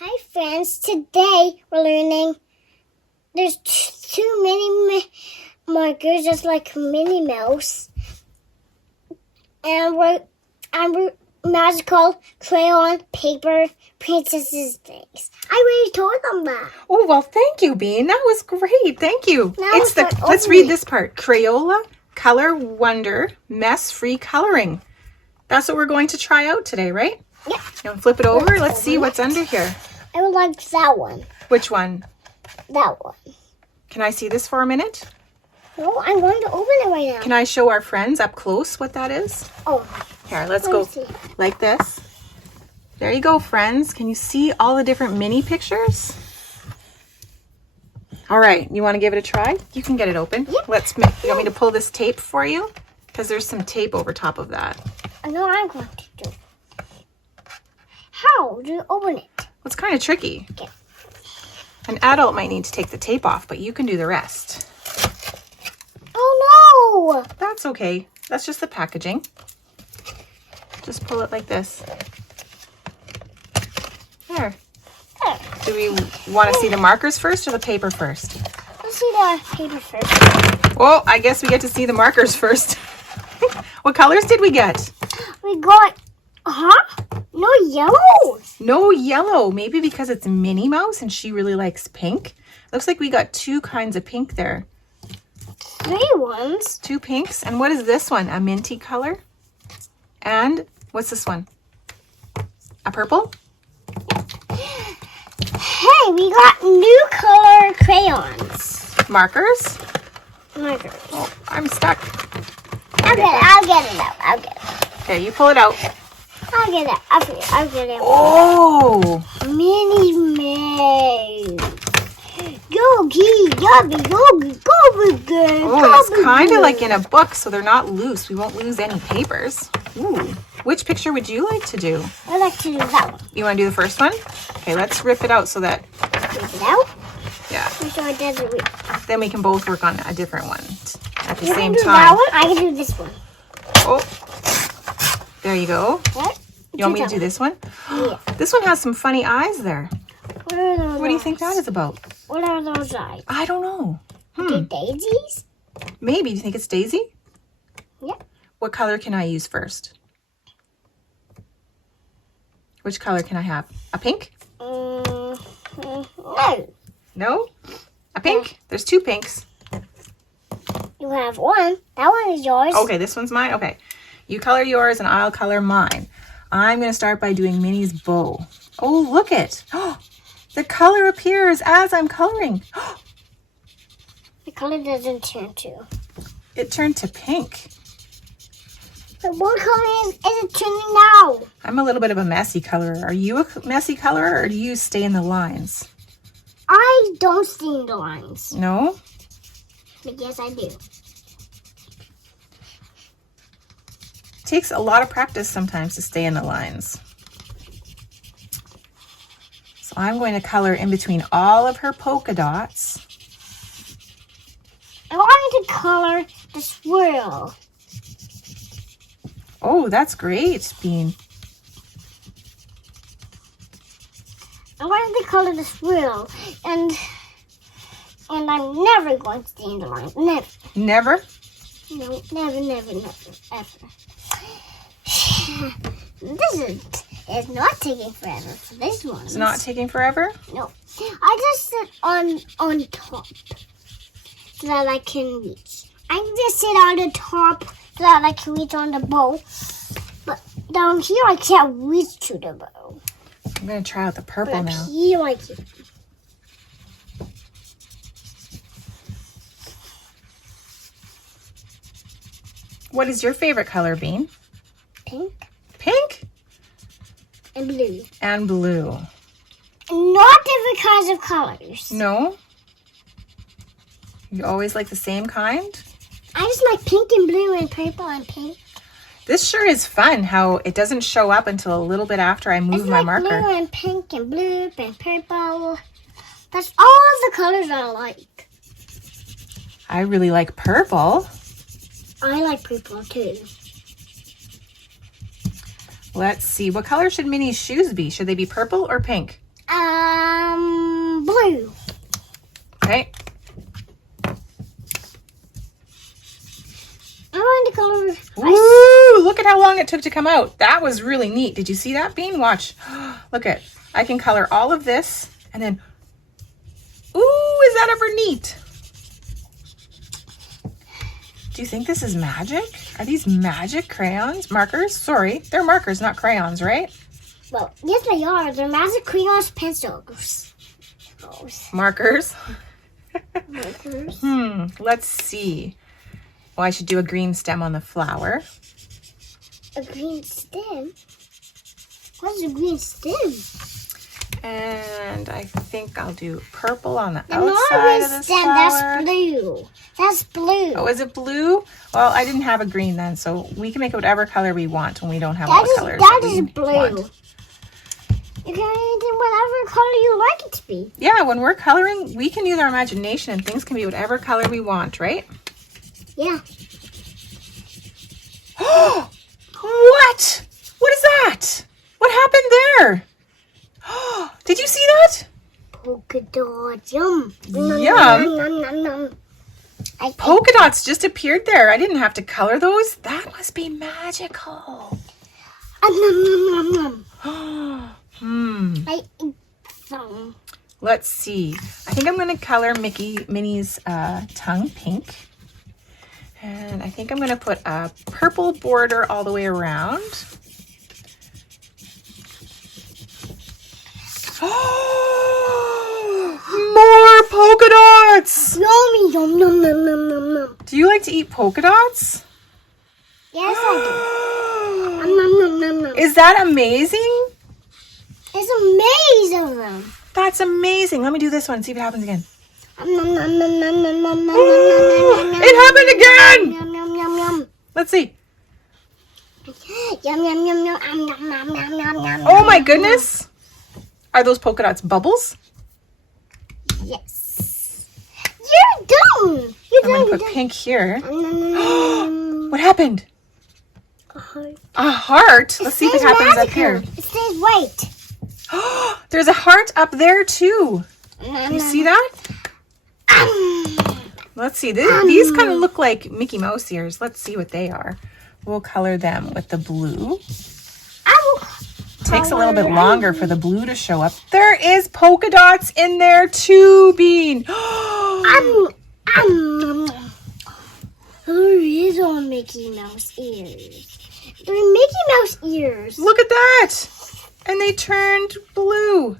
Hi friends, today we're learning there's two mini markers just like Minnie Mouse and we're magical crayon paper princesses things. I already told them that. Oh, well, thank you, Bean. That was great. Thank you. Now Let's read this part. Crayola Color Wonder Mess-Free Coloring. That's what we're going to try out today, right? Yeah. You want to flip it over? Let's see what's under here. I would like that one. Which one? That one. Can I see this for a minute? No, I'm going to open it right now. Can I show our friends up close what that is? Oh. Here, let's Let go me see. like this. There you go, friends. Can you see all the different mini pictures? All right, you want to give it a try? You can get it open. Yep. You want me to pull this tape for you? Because there's some tape over top of that. I know what I'm going to do. How do you open it? It's kind of tricky. Okay. An adult might need to take the tape off, but you can do the rest. Oh no! That's okay. That's just the packaging. Just pull it like this. There. There. Do we want to see the markers first or the paper first? Let's see the paper first. Well, I guess we get to see the markers first. What colors did we get? We got, no yellow. No yellow. Maybe because it's Minnie Mouse and she really likes pink. Looks like we got two kinds of pink there. 3 ones. 2 pinks. And what is this one? A minty color. And what's this one? A purple? Hey, we got new color crayons. Markers? Markers. Oh, I'm stuck. I'll get it out. Okay, you pull it out. I'll get it. I'll get it. Oh! Minnie Mouse. Yogi, yummy, yogi, go big girl. Oh, it's kind of like in a book, so they're not loose. We won't lose any papers. Ooh. Which picture would you like to do? I'd like to do that one. You want to do the first one? Okay, let's rip it out so that, Rip it out. yeah, So it doesn't rip. then we can both work on a different one at the You same can do time. that one. I can do this one. Oh, there you go. What? You want me to do this one? Yeah. This one has some funny eyes there. What are those? What do you think that is about? What are those eyes? I don't know. The daisies? Maybe. Do you think it's Daisy? Yeah. What color can I use first? Which color can I have? A pink? No. No? A pink? There's 2 pinks. You have one. That one is yours. Okay, this one's mine? Okay. You color yours and I'll color mine. I'm going to start by doing Minnie's bow. Oh, look it. The color appears as I'm coloring. The color doesn't turn to. It turned to pink. But what color is it turning now? I'm a little bit of a messy colorer. Are you a messy colorer or do you stay in the lines? I don't see the lines. No? But yes, I do. Takes a lot of practice sometimes to stay in the lines. So I'm going to color in between all of her polka dots. I wanted to color the swirl. Oh, that's great, Bean. I wanted to color the swirl, and I'm never going to stay in the line. Never. Never? No, never, ever. It's not taking forever for this one. It's not taking forever? No. I just sit on top so that I can reach. I can just sit on the top so that I can reach on the bow. But down here I can't reach to the bow. I'm going to try out the purple But now. up here I can. What is your favorite color, Bean? Pink Pink and blue. and blue. Not different kinds of colors. No? You always like the same kind? I just like pink and blue and purple and pink. This sure is fun how it doesn't show up until a little bit after I move It's my like marker. blue and pink and blue and purple. That's all the colors I like. I really like purple. I like purple too. Let's see. What color should Minnie's shoes be? Should they be purple or pink? Blue. Okay. I want to color. Ooh, look at how long it took to come out. That was really neat. Did you see that, Bean? Watch. Look at. I can color all of this and then. Ooh, is that ever neat? Do you think this is magic? Are these magic crayons? Markers? Sorry, they're markers, not crayons, right? Well, yes, they are. They're magic crayons, pencils. Markers. Markers. Let's see. Well, I should do a green stem on the flower. A green stem? What's a green stem? And I think I'll do purple on the Not a outside green of this stem. flower. That's blue. That's blue. Oh, is it blue? Well, I didn't have a green then, so we can make it whatever color we want when we don't have all the colors. That we is blue. want. You can do whatever color you like it to be. Yeah, when we're coloring, we can use our imagination and things can be whatever color we want, right? Yeah. What? What is that? What happened there? Did you see that? Polka dot. Yum. Yum. Nom, nom, nom, nom. Polka dots just appeared there. I didn't have to color those. That must be magical. Nom, nom, nom, nom. I ate some. Let's see. I think I'm going to color Minnie's tongue pink. And I think I'm going to put a purple border all the way around. More polka dots! Yummy, yum, yum, yum, yum, yum, yum. Do you like to eat polka dots? Yes, I do. Nom, nom, nom, nom. Is that amazing? It's amazing. That's amazing. Let me do this one. See if it happens again. Nom, nom, nom, nom, nom, nom, nom, nom, It happened again! Yum, yum, yum, yum. Let's see. Yum, yum, yum, yum. Nom, nom, nom, nom, nom, nom. Oh my goodness. Are those polka dots bubbles? Yes. You're done. You're I'm done. going to put pink here. Nom, nom, nom, nom. What happened? A heart. A heart? Let's see if it says happens up magical. here. It says white. There's a heart up there too. You see that? Let's see. These kind of look like Mickey Mouse ears. Let's see what they are. We'll color them with the blue. Takes a little bit longer for the blue to show up. There is polka dots in there too, Bean. There is all Mickey Mouse ears. They're Mickey Mouse ears. Look at that. And they turned blue.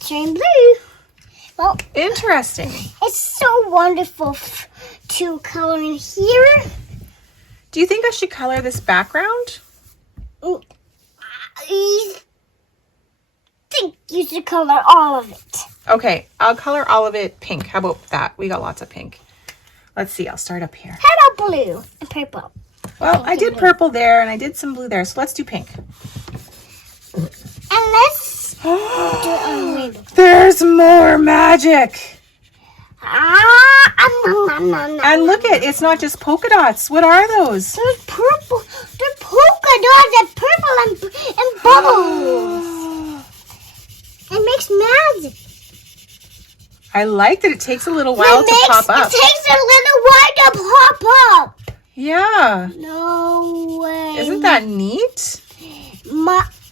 Turn blue. Well, Interesting. it's so wonderful to color in here. Do you think I should color this background? I think you should color all of it. Okay, I'll color all of it pink. How about that? We got lots of pink. Let's see. I'll start up here. How about blue and purple? Well, I did purple there and I did some blue there. So let's do pink. And let's do it on the rainbow. There's more magic. And look at, it's not just polka dots. What are those? They're purple. They're polka dots and purple and bubbles. It makes magic. I like that it takes a little while to pop up. It takes a little while to pop up. Yeah. No way. Isn't that neat?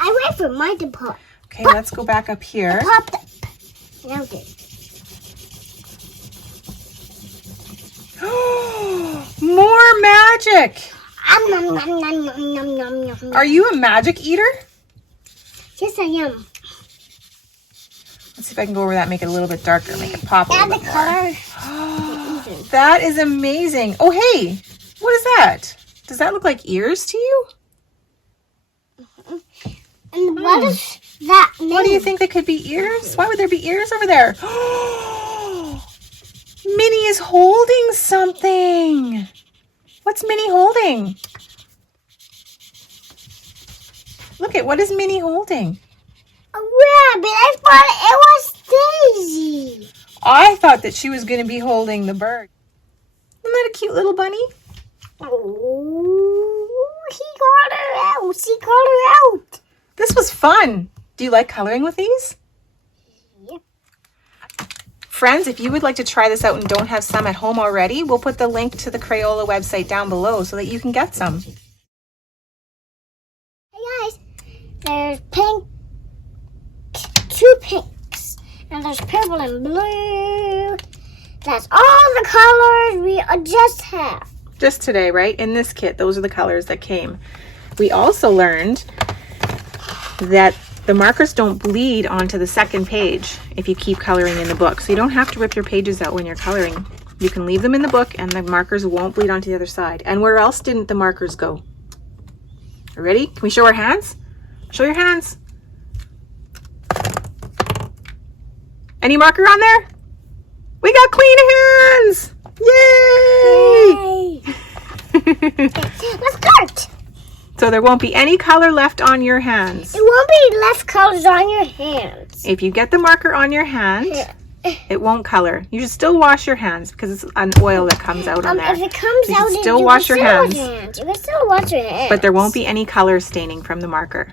I wait for mine to pop. Okay, let's go back up here. Popped up. Now it is. More magic. Nom, nom, nom, nom, nom, nom, nom. Are you a magic eater? Yes, I am. Let's see if I can go over that and make it a little bit darker, make it pop a Add little the bit more. color. That is amazing. Oh, hey, what is that? Does that look like ears to you? And what is that name? What do you think they could be ears? Why would there be ears over there? Minnie is holding something. What's Minnie holding? Look at, what is Minnie holding? A rabbit. I thought it was Daisy. I thought that she was going to be holding the bird. Isn't that a cute little bunny? Oh, he got her out. She got her out. This was fun. Do you like coloring with these? Yep. Friends, if you would like to try this out and don't have some at home already, we'll put the link to the Crayola website down below so that you can get some. Hey guys, there's pink, 2 pinks, and there's purple and blue. That's all the colors we just have. Just today, right? In this kit, those are the colors that came. We also learned that the markers don't bleed onto the second page if you keep coloring in the book. So you don't have to rip your pages out when you're coloring. You can leave them in the book and the markers won't bleed onto the other side. And where else didn't the markers go? Ready? Can we show our hands? Show your hands. Any marker on there? We got clean hands! Yay! Let's start. So there won't be any color left on your hands. It won't be left colors on your hands. If you get the marker on your hand, it won't color. You should still wash your hands because it's an oil that comes out on there. If it comes you out, should still wash your hands. You can still wash your hands. But there won't be any color staining from the marker.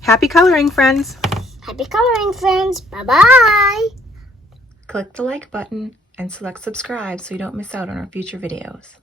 Happy coloring, friends. Happy coloring, friends. Bye-bye. Click the like button and select subscribe so you don't miss out on our future videos.